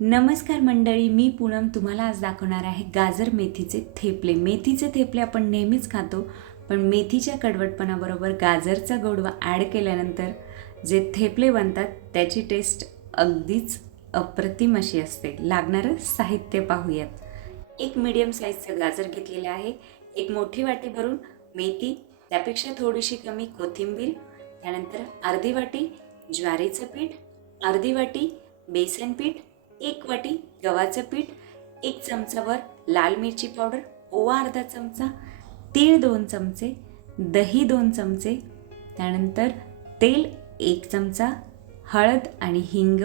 नमस्कार मंडळी मी पूनम तुम्हाला आज दाखवणार आहे गाजर मेथीचे थेपले. मेथीचे थेपले आपण नेहमीच खातो पण मेथीच्या कडवटपणाबरोबर गाजरचा गोडवा ॲड केल्यानंतर जे थेपले बनतात त्याची टेस्ट अगदीच अप्रतिम अशी असते. लागणारं साहित्य पाहूयात. एक मीडियम साईजचं गाजर घेतलेलं आहे. एक मोठी वाटी भरून मेथी त्यापेक्षा थोडीशी कमी कोथिंबीर त्यानंतर अर्धी वाटी ज्वारीचं पीठ अर्धी वाटी बेसन पीठ एक वाटी गव्हाचं पीठ एक चमचाभर लाल मिरची पावडर ओवा अर्धा चमचा तीळ दोन चमचे दही दोन चमचे त्यानंतर तेल एक चमचा हळद आणि हिंग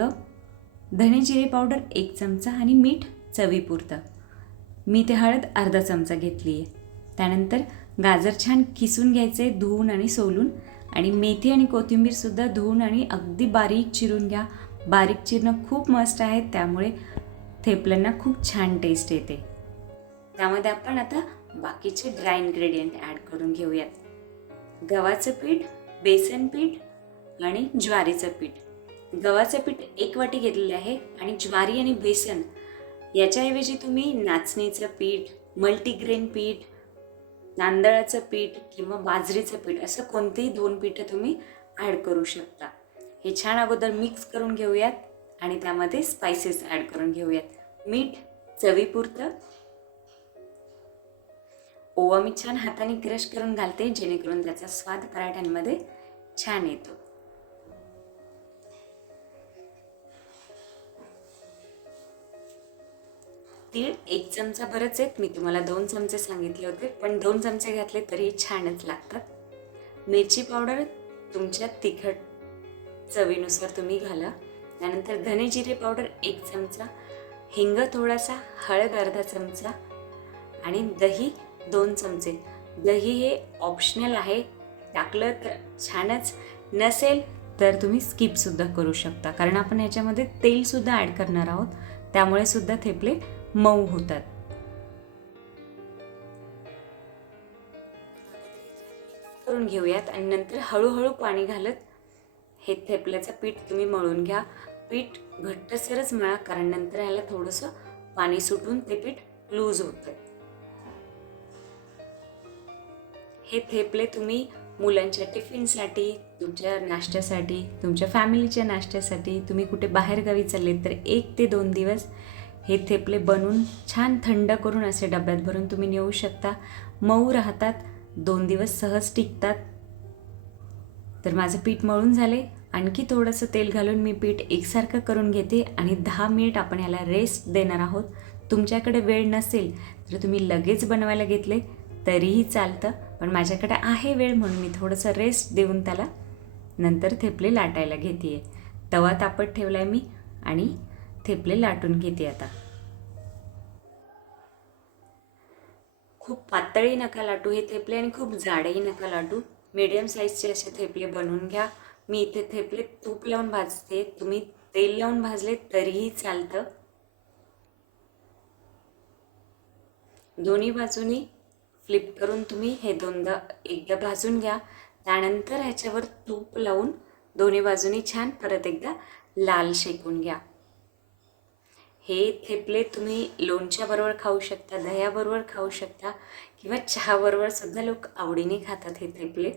धने जिरे पावडर एक चमचा आणि मीठ चवीपुरतं. मी ते हळद अर्धा चमचा घेतली आहे त्यानंतर गाजर छान किसून घ्यायचे धुवून आणि सोलून आणि मेथी आणि कोथिंबीरसुद्धा धुवून आणि अगदी बारीक चिरून घ्या. बारीक चिरणं खूप मस्त आहे त्यामुळे थेपल्यांना खूप छान टेस्ट येते. त्यामध्ये आपण आता बाकीचे ड्राय इन्ग्रेडियंट ॲड करून घेऊयात. गव्हाचं पीठ बेसन पीठ आणि ज्वारीचं पीठ. गव्हाचं पीठ एक वाटी घेतलेलं आहे आणि ज्वारी आणि बेसन याच्याऐवजी तुम्ही नाचणीचं पीठ मल्टीग्रेन पीठ तांदळाचं पीठ किंवा बाजरीचं पीठ असं कोणतेही दोन पीठं तुम्ही ॲड करू शकता. हे छान अगोदर मिक्स करून घेऊयात आणि त्यामध्ये स्पायसेस ॲड करून घेऊयात. मीठ चवीपुरतं. ओवा मी छान हाताने क्रश करून घालते जेणेकरून त्याचा स्वाद पराठ्यांमध्ये छान येतो. तीळ एक चमचा बरंच आहेत. मी तुम्हाला दोन चमचे सांगितले होते पण दोन चमचे घातले तरी छानच लागतात. मिरची पावडर तुमच्या तिखट चवीनुसार तुम्ही घाला. त्यानंतर धने जिरे पावडर एक चमचा हिंग थोडासा हळद अर्धा चमचा आणि दही दोन चमचे. दही हे ऑप्शनल आहे. टाकलं तर छानच. नसेल तर तुम्ही स्किपसुद्धा करू शकता. कारण आपण याच्यामध्ये तेलसुद्धा ॲड करणार आहोत. त्यामुळे सुद्धा थेपले मऊ होतात. करून घेऊयात. आणि नंतर हळूहळू पाणी घालत हे थेपल्याचं पीठ तुम्ही मळून घ्या. पीठ घट्टसरच मळा कारण नंतर ह्याला थोडंसं पाणी सुटून ते पीठ लूज होतं हे थेपले तुम्ही मुलांच्या टिफिनसाठी तुमच्या नाश्त्यासाठी तुमच्या फॅमिलीच्या नाश्त्यासाठी तुम्ही कुठे बाहेरगावी चालले तर एक ते दोन दिवस हे थेपले बनवून छान थंड करून असे डब्यात भरून तुम्ही नेऊ शकता. मऊ राहतात दोन दिवस सहज टिकतात. तर माझं पीठ मळून झाले. आणखी थोडंसं तेल घालून मी पीठ एकसारखं करून घेते आणि दहा मिनिट आपण याला रेस्ट देणार आहोत. तुमच्याकडे वेळ नसेल तर तुम्ही लगेच बनवायला घेतले तरीही चालतं. पण माझ्याकडे आहे वेळ म्हणून मी थोडंसं रेस्ट देऊन त्याला नंतर थेपले लाटायला घेते आहे तवा तापत ठेवला आहे मी आणि थेपले लाटून घेते आता. खूप पातळी नका लाटू हे थेपले आणि खूप जाडही नका लाटू. मीडियम साईजचे असे थेपले बनवून घ्या. मी इथे थेपले तूप लावून भाजते. तुम्ही तेल लावून भाजले तरीही चालतं. दोन्ही बाजूनी फ्लिप करून तुम्ही हे दोनदा एकदा भाजून घ्या. त्यानंतर ह्याच्यावर तूप लावून दोन्ही बाजूनी छान परत एकदा लाल शेकून घ्या. हे थेपले तुम्ही लोणच्याबरोबर खाऊ शकता दह्याबरोबर खाऊ शकता किंवा चहाबरोबर सुद्धा लोक आवडीने खातात हे थेपले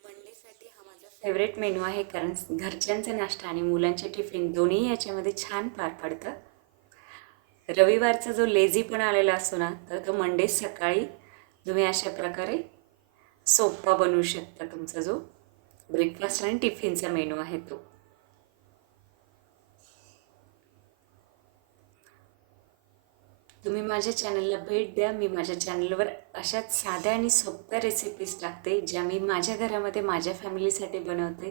मंडेसाठी हा माझा फेवरेट मेनू आहे कारण घरच्यांचा नाश्ता आणि मुलांचे टिफिन दोन्ही याच्यामध्ये छान पार पडतं. रविवारचा जो लेझी पण आलेला असतो ना तर तो मंडे सकाळी तुम्ही अशा प्रकारे सोपा बनवू शकता तुमचा जो ब्रेकफास्ट आणि टिफिनचा मेनू आहे तो. तुम्ही माझ्या चॅनलला भेट द्या. मी माझ्या चॅनलवर अशाच साध्या आणि सोप्या रेसिपीज टाकते ज्या मी माझ्या घरामध्ये माझ्या फॅमिलीसाठी बनवते.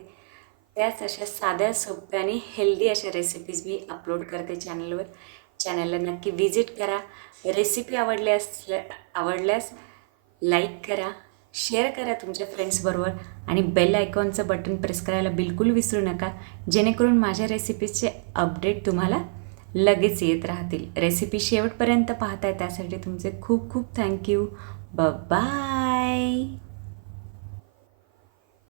त्याच अशा साध्या सोप्या आणि हेल्दी अशा रेसिपीज मी अपलोड करते चॅनलवर चॅनलला नक्की व्हिजिट करा. रेसिपी आवडल्यास आवडल्यास लाईक करा शेअर करा तुमच्या फ्रेंड्सबरोबर आणि बेल आयकॉनचं बटन प्रेस करायला बिलकुल विसरू नका. जेणेकरून माझ्या रेसिपीजचे अपडेट तुम्हाला लगेच येत राहतील. रेसिपी शेवटपर्यंत पाहताय त्यासाठी तुमचे खूप खूप थँक्यू बाय